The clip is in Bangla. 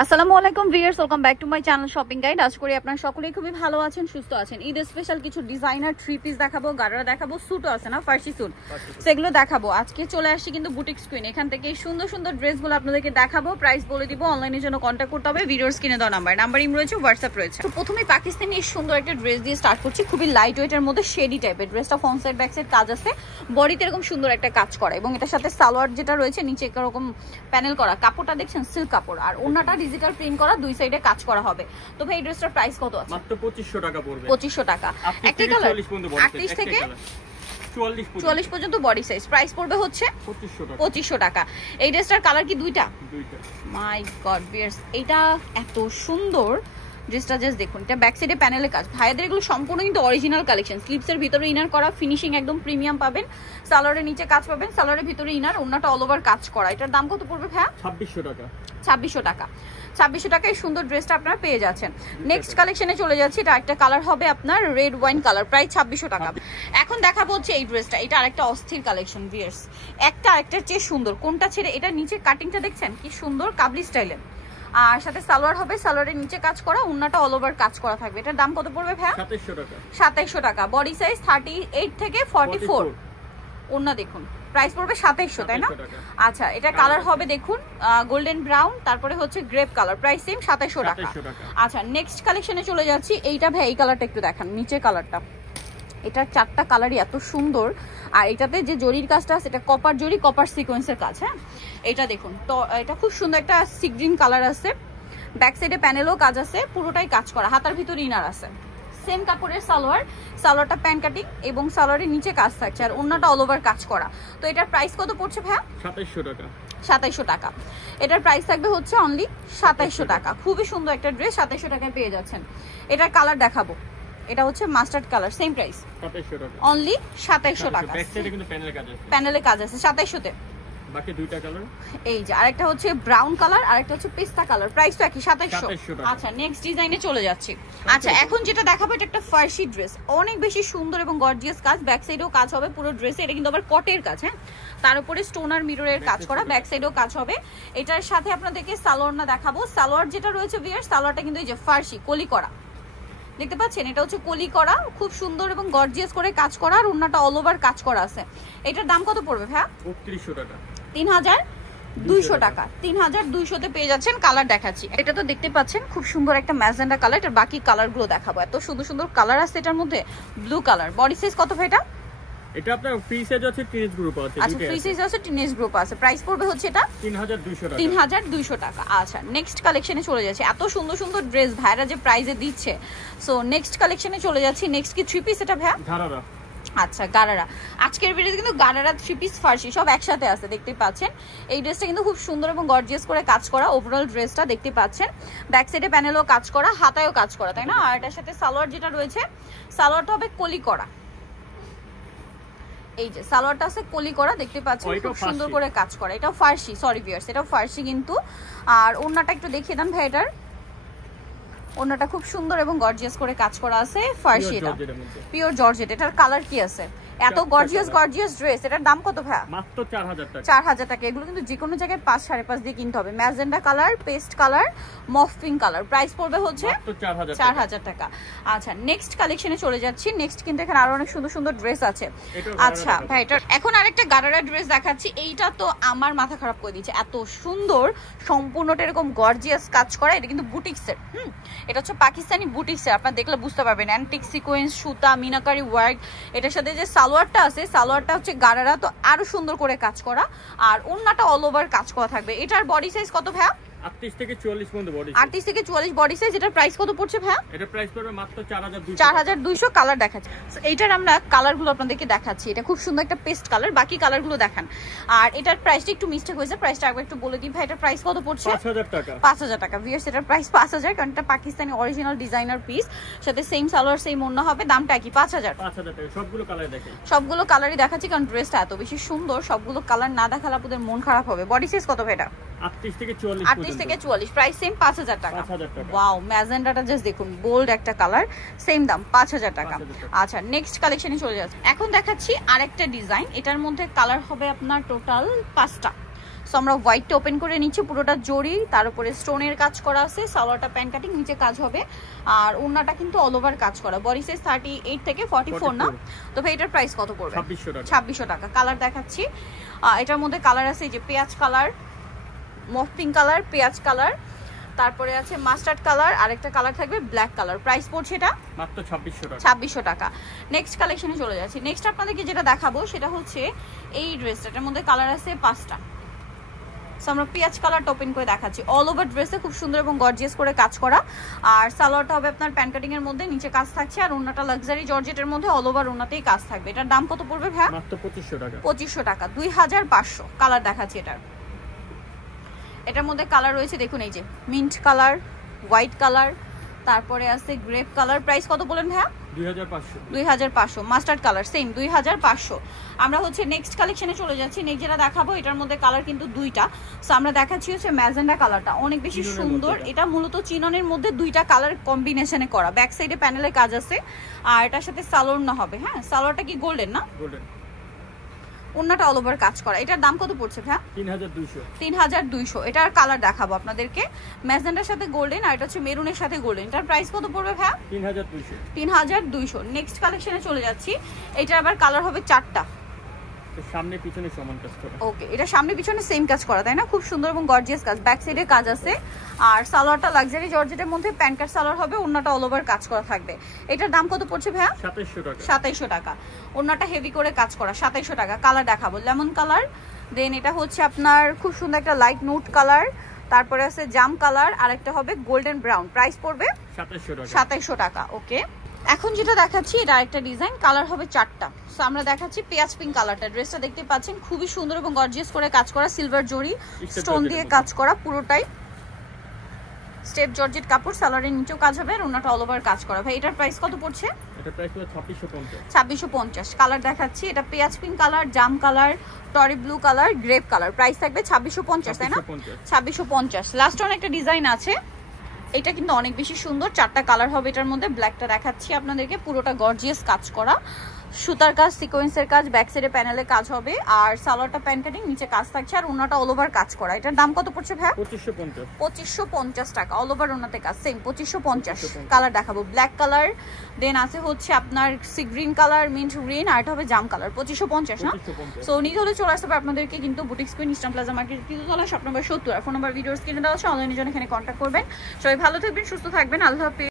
আসসালামু আলাইকুম viewers, welcome back to my channel shopping guide. আশা করি আপনারা সকলেই খুবই ভালো আছেন, সুস্থ আছেন। ঈদ স্পেশাল কিছু ডিজাইনার থ্রি পিস দেখাবো, গাড়রা দেখাবো, স্যুটও আছে না, ফার্সি স্যুট, সেগুলো দেখাবো। আজকে চলে আসছি কিন্তু বুটিক স্ক্রিন, এখান থেকে সুন্দর সুন্দর ড্রেসগুলো আপনাদেরকে দেখাবো, প্রাইস বলে দিব। অনলাইনের জন্য কন্ট্যাক্ট করতে হবে, ভিডিওর স্ক্রিনে দেওয়া নাম্বার রয়েছে, হোয়াটসঅ্যাপ রয়েছে। তো প্রথমে পাকিস্তানি এই সুন্দর একটা ড্রেস দিয়ে স্টার্ট করছি, খুবই লাইট ওয়েটের মধ্যে শেডি টাইপের। ড্রেসটা ফ্রন্ট সাইড ব্যাক সাইড কাজ আছে, বডিতে এরকম সুন্দর একটা কাজ করা, এবং এটার সাথে সালোয়ার যেটা রয়েছে নিচে এরকম প্যানেল করা, কাপড়টা দেখছেন সিল্ক কাপড়, আর ওন্নাটা ডিজিটাল প্রিন্ট করা, দুই সাইডে কাজ করা হবে। তো ভাই এই ড্রেসটার প্রাইস কত আছে? মাত্র 2500 টাকা পড়বে। 2500 টাকা। একটা কালার 38 থেকে 44 পর্যন্ত বডি সাইজ। প্রাইস পড়বে হচ্ছে 2500 টাকা। এই ড্রেসটার কালার কি দুইটা? মাই গড ভিউয়ার্স, এটা এত সুন্দর ড্রেসটা, জাস্ট দেখুন। এটা ব্যাক সাইডে প্যানেলে কাজ, ভাইয়াদের এগুলো সম্পূর্ণ কিন্তু অরিজিনাল কালেকশন। স্লিপসের ভিতরে ইনার করা, ফিনিশিং একদম প্রিমিয়াম পাবেন। সালোয়ারের নিচে কাজ পাবেন, সালোয়ারের ভিতরে ইনার, ওন্নাটা অল ওভার কাজ করা। এটার দাম কত পড়বে ভাইয়া? 2600 টাকা। 2600 টাকা। 2600 টাকায় সুন্দর ড্রেসটা আপনারা পেয়ে যাচ্ছেন। নেক্সট কালেকশনে চলে যাচ্ছি, এটা একটা কালার হবে আপনার রেড ওয়াইন কালার, প্রাইস 2600 টাকা। এখন দেখাবো হচ্ছে এই ড্রেসটা, এটা আরেকটা অস্থির কালেকশন ভিউয়ার্স, একটা আরেকটার চেয়ে সুন্দর। কোনটা ছেড়ে এটা নিচে কাটিংটা দেখছেন কি সুন্দর, কাবলি স্টাইলের, আর সাথে সালোয়ার হবে, সালোয়ারের নিচে কাজ করা, ওন্নাটা অল ওভার কাজ করা থাকবে। এটার দাম কত পড়বে ভাইয়া? 2700 টাকা। 2700 টাকা। বডি সাইজ 38 থেকে 44, ওন্না দেখুন, প্রাইস পড়বে 2700, তাই না? আচ্ছা, এটা কালার হবে দেখুন গোল্ডেন ব্রাউন, তারপরে হচ্ছে গ্রেপ কালার, প্রাইস সেম 2700 টাকা। আচ্ছা, নেক্সট কালেকশনে চলে যাচ্ছি। এইটা ভাই এই কালারটা একটু দেখান, নিচে কালারটা, এটার চারটা কালারই এত সুন্দর, আর এটাতে যে জরির কাজটা আছে এটা কপার জরি, কপার সিকোয়েন্সের কাজ। হ্যাঁ, এটা দেখুন, তো এটা খুব সুন্দর একটা সি গ্রিন কালার আছে, ব্যাক সাইডে প্যানেলও কাজ আছে, পুরোটাই কাজ করা, হাতার ভিতরে ইনার আছে, সেম কাপড়ের সালোয়ার, সালোয়ারটা প্যান্ট কাটিং এবং সালোয়ারের নিচে কাজ থাকছে, আর ওন্নাটা অল ওভার কাজ করা। তো এটার প্রাইস কত পড়ছে ভাইয়া? 2700 টাকা। 2700 টাকা। এটার প্রাইস থাকবে হচ্ছে অনলি 2700 টাকা। খুবই সুন্দর একটা ড্রেস, 2700 টাকায় পেয়ে যাচ্ছেন। এটার কালার দেখাবো, এটা হচ্ছে মাস্টার্ড কালার, সেম প্রাইস 2700 টাকা, অনলি 2700 টাকা। ব্যাক সাইডে কিন্তু প্যানেলে কাজ আছে, প্যানেলে কাজ আছে 2700 তে। বাকি দুইটা কালার, এই যে আরেকটা হচ্ছে ব্রাউন কালার, আরেকটা হচ্ছে পেস্তা কালার, প্রাইস তো একই 2700 টাকা। আচ্ছা, নেক্সট ডিজাইনে চলে যাচ্ছি। আচ্ছা, এখন যেটা দেখাবো এটা একটা ফার্সি ড্রেস, অনেক বেশি সুন্দর এবং গর্জিয়াস কাজ, ব্যাক সাইডেও কাজ হবে পুরো ড্রেসে। এটা কিন্তু আবার কটের কাজ, হ্যাঁ, তার উপরে স্টোনার মিররের কাজ করা, ব্যাক সাইডেও কাজ হবে। এটার সাথে আপনাদেরকে সালোয়ারটা দেখাবো। সালোয়ার যেটা রয়েছে ভিউয়ার্স, সালোয়ারটা কিন্তু এই যে ফার্সি কলি করা, দেখতে পাচ্ছেন, এটা হচ্ছে কলি করা, খুব সুন্দর এবং গর্জিয়াস করে কাজ করা, আর ওন্নাটা অল ওভার কাজ করা আছে। এটার দাম কত পড়বে ভাইয়া? 3200 টাকা। 3200 টাকা। 3200 তে পেয়ে যাচ্ছেন। কালার দেখাচ্ছি, এটা তো দেখতে পাচ্ছেন খুব সুন্দর একটা ম্যাজেন্ডা কালার। এটার বাকি কালারগুলো দেখাবো, এত সুন্দর সুন্দর কালার আছে এটার মধ্যে। ব্লু কালার, বডি সাইজ কত ভাই এটা? এটা আপনার ফ্রি সাইজ আছে, টিনেজ গ্রুপ আছে। আচ্ছা, ফ্রি সাইজ আছে, টিনেজ গ্রুপ আছে। প্রাইস পড়বে হচ্ছে এটা 3200 টাকা। 3200 টাকা। আচ্ছা, নেক্সট কালেকশনে চলে যাচ্ছে। এত সুন্দর সুন্দর ড্রেস ভাইরা যে প্রাইসে দিচ্ছে, সো নেক্সট কালেকশনে চলে যাচ্ছি। নেক্সট কি থ্রি পিস এটা ভাইয়া? গারারা। আচ্ছা, গারারা। আজকের ভিডিওতে কিন্তু গারারা থ্রি পিস ফার্সি সব একসাথে আছে, দেখতে পাচ্ছেন। এই ড্রেসটা কিন্তু খুব সুন্দর এবং গর্জিয়াস করে কাজ করা, ওভারঅল ড্রেসটা দেখতে পাচ্ছেন, ব্যাক সাইডে প্যানেলও কাজ করা, হাতায়ও কাজ করা, তাই না? আর এটার সাথে সালোয়ার যেটা রয়েছে, সালোয়ারটা হবে কলি করা। এই যে সালোয়ারটা আছে কলি করা, দেখতে পাচ্ছেন, খুব সুন্দর করে কাজ করা। এটাও ফার্সি, সরি ভিউয়ার্স, এটাও ফার্সি কিন্তু। আর ওন্নাটা একটু দেখিয়ে দেন ভাই, এটার ওন্নাটা খুব সুন্দর এবং গর্জিয়াস করে কাজ করা আছে, ফার্সি, এটা পিওর জর্জেট। এটার কালার কি আছে? এত গর্জিয়াস গর্জিয়াস ড্রেস, এটার দাম কত ভাইয়া? মাত্র 4000 টাকা। 4000 টাকা। এগুলো কিন্তু যে কোনো জায়গায় 5 5.5 দিয়ে কিনতে হবে। Magenta colour, paste colour, mauve pink colour, price পড়বে হচ্ছে মাত্র 4000 টাকা। আচ্ছা, নেক্সট কালেকশনে চলে যাচ্ছি। নেক্সট কিন্তু এখানে আরো অনেক সুন্দর সুন্দর ড্রেস আছে। আচ্ছা ভাই, এটা এখন আরেকটা গারারা ড্রেস দেখাচ্ছি। এইটা তো আমার মাথা খারাপ করে দিয়েছে, এত সুন্দর, সম্পূর্ণটা এরকম গর্জিয়াস কাজ করা। এটা কিন্তু বুটিক্সের, এটা হচ্ছে পাকিস্তানি বুটিক্সের, আপনারা দেখলে বুঝতে পারবেন। অ্যান্টিক সিকোয়েন্স, সুতা, মিনাকারি ওয়ার্ক। এটার সাথে যে সালোয়ারটা আছে, সালোয়ারটা হচ্ছে গারারা, তো আরো সুন্দর করে কাজ করা, আর ওন্নাটা অল ওভার কাজ করা থাকবে। এটার বডি সাইজ কত ভাইয়া? 38 থেকে 44 পর্যন্ত বডি। 38 থেকে 44 বডি সাইজ। এটার প্রাইস কত পড়ছে ভাইয়া? এটা প্রাইস পড়বে মাত্র 4200। 4200। কালার দেখাচ্ছি, এইটার আমরা কালারগুলো আপনাদেরকে দেখাচ্ছি। এটা খুব সুন্দর একটা পেস্ট কালার, বাকি কালারগুলো দেখান। আর এটার প্রাইসটা একটু মিস্টেক হয়েছে, প্রাইসটা একবার একটু বলে দিই ভাই। এটার প্রাইস কত পড়ছে? 5000 টাকা। 5000 টাকা ভিউয়ার্স, এটার প্রাইস 5000, কারণ এটা পাকিস্তানি অরিজিনাল ডিজাইনার পিস, সাথে সেম সালোয়ার সেম ওন্না হবে। দামটা কি? 5000। 5000 টাকা। সবগুলো কালার দেখেন, সবগুলো কালারই দেখাচ্ছি, কারণ ড্রেসটা এত বেশি সুন্দর, সবগুলো কালার না দেখালে আপনাদের মন খারাপ হবে। বডি সাইজ কত ভাই এটা? 38 থেকে 44। 38 থেকে 44, প্রাইস সেম 5000 টাকা। ওয়াও, ম্যাজেন্ডাটা জাস্ট দেখুন, বোল্ড একটা কালার, সেম দাম 5000 টাকা। আচ্ছা, নেক্সট কালেকশনে চলে যাচ্ছে। এখন দেখাচ্ছি আরেকটা ডিজাইন, এটার মধ্যে কালার হবে আপনার টোটাল 5টা। সো আমরা হোয়াইটটা ওপেন করে নিচ্ছি, পুরোটা জরি, তার উপরে স্টোনের কাজ করা আছে, সালোয়ারটা প্যান্ট কাটিং, নিচে কাজ হবে, আর ওড়নাটা কিন্তু অল ওভার কাজ করা। বডি সাইজ 38 থেকে 44 না? তো ভাই এটার প্রাইস কত পড়বে? 2600 টাকা। কালার দেখাচ্ছি, এটার মধ্যে কালার আছে এই যে পেঁয়াজ কালার, মফ পিঙ্ক কালার, পেঁয়াজ কালার, তারপরে আছে মাস্টার্ড কালার, আরেকটা কালার থাকবে ব্ল্যাক কালার। প্রাইস পড়ছে এটা মাত্র 2600 টাকা। নেক্সট কালেকশনে চলে যাচ্ছি। নেক্সট আপনাদেরকে যেটা দেখাবো সেটা হচ্ছে এই ড্রেসটার মধ্যে কালার আছে 5টা। সো আমরা পেঁয়াজ কালারটা ওপেন করে দেখাচ্ছি। অল ওভার ড্রেসে খুব সুন্দর এবং গর্জিয়াস করে কাজ করা, আর সালোয়ারটা হবে আপনার প্যান্ট কাটিং এর মধ্যে, নিচে কাজ থাকছে, আর ওড়নাটা লাক্সারি জর্জেটের মধ্যে অল ওভার ওড়নাতেই কাজ থাকবে। এটার দাম কত পড়বে ভাই? মাত্র 2500 টাকা। 2500 টাকা। 2500। কালার দেখাচ্ছি এটার মধ্যে কালার রয়েছে দেখুন, এই যে মিন্ট কালার, হোয়াইট কালার, তারপরে আছে গ্রেপ কালার। প্রাইস কত বলেন ভাইয়া? 2500। Mustard colour same 2500। আমরা হচ্ছে নেক্সট কালেকশনে চলে যাচ্ছি। নেক্সট যেটা দেখাবো এটার মধ্যে কালার কিন্তু 2টা। সো আমরা দেখাচ্ছি হচ্ছে ম্যাজেন্ডা কালারটা, অনেক বেশি সুন্দর। এটা মূলত চিননের মধ্যে 2টা কালার কম্বিনেশনে করা, ব্যাক সাইডে প্যানেলে কাজ আছে, আর এটার সাথে সালোয়ার না হবে। হ্যাঁ, সালোয়ারটা কি গোল্ডেন না? গোল্ডেন। ওন্নাটা অল ওভার কাজ করা। এটার দাম কত পড়ছে ভাই? 3200। এটার কালার দেখাবো আপনাদেরকে, ম্যাজেন্ডার সাথে গোল্ডেন, আর এটা হচ্ছে মেরুনের সাথে গোল্ডেন। এটার প্রাইস কত পড়বে ভাই? 3200। নেক্সট কালেকশনে চলে যাচ্ছি। এটার আবার কালার হবে 4টা, সামনে পিছনে সমান কাজ করা। ওকে, এটা সামনে পিছনে সেম কাজ করা, তাই না? খুব সুন্দর এবং গর্জিয়াস কাজ। ব্যাক সাইডে কাজ আছে, আর সালোয়ারটা লাক্সারি জর্জেটের মধ্যে প্যান্ট কাট সালোয়ার হবে, ওন্নাটা অল ওভার কাজ করা থাকবে। এটার দাম কত পড়ছে ভাইয়া? 2700 টাকা। ওন্নাটা হেভি করে কাজ করা, 2700 টাকা। কালার দেখাবো লেমন কালার, দেন এটা হচ্ছে আপনার খুব সুন্দর একটা লাইট নুট কালার, তারপরে আছে জাম কালার, আর একটা হবে গোল্ডেন ব্রাউন। প্রাইস পড়বে 2700 টাকা। ওকে, এখন যেটা দেখাচ্ছি এটা আরেকটা ডিজাইন, কালার হবে 4টা। সো আমরা দেখাচ্ছি পেঁয়াজ পিঙ্ক কালারটা। ড্রেসটা দেখতে পাচ্ছেন খুবই সুন্দর এবং গর্জিয়াস করে কাজ করা, সিলভার জরি স্টোন দিয়ে কাজ করা, পুরোটাই স্টেপ জর্জেট কাপড়, সালোয়ারের নিচেও কাজ হবে, আর ওনাটা অল ওভার কাজ করা। ভাই এটার প্রাইস কত পড়ছে? এটার প্রাইস হলো 2650। কালার দেখাচ্ছি, এটা পেঁয়াজ পিঙ্ক কালার, জাম কালার, টরি blue colour, grape colour. Price থাকবে 2650, তাই না? 2650। লাস্ট অন একটা ডিজাইন আছে, এটা কিন্তু অনেক বেশি সুন্দর, 4টা কালার হবে এটার মধ্যে। ব্ল্যাকটা দেখাচ্ছি আপনাদেরকে, পুরোটা গর্জিয়াস কাজ করা, সুতার কাজ, সিকোয়েন্সের কাজ, ব্যাক সাইডে প্যানেলে কাজ হবে, আর সালোয়ারটা প্যান্ট কাটিং, নিচে কাজ থাকছে, আর ওনাটা অল ওভার কাজ করা। এটার দাম কত পড়ছে ভাই? 2550 টাকা। অল ওভার ওনাতে কাজ সেম 2550। কালার দেখাবো ব্ল্যাক কালার, দেন আছে হচ্ছে আপনার sea green colour, mint green, আর এটা হবে জাম কালার। 2550 না? সো নিতে হলে চলে আসতে হবে আপনাদেরকে কিন্তু Boutiques Queen, Eastern Plaza market, তৃতীয়তলা, শপ নম্বর 70, আর ফোন নাম্বার ভিডিওস কিনে দেওয়া আছে। অনলাইনে জন্য এখানে কন্ট্যাক্ট করবেন। সবাই ভালো থাকবেন, সুস্থ থাকবেন, আল্লাহ হাফেজ।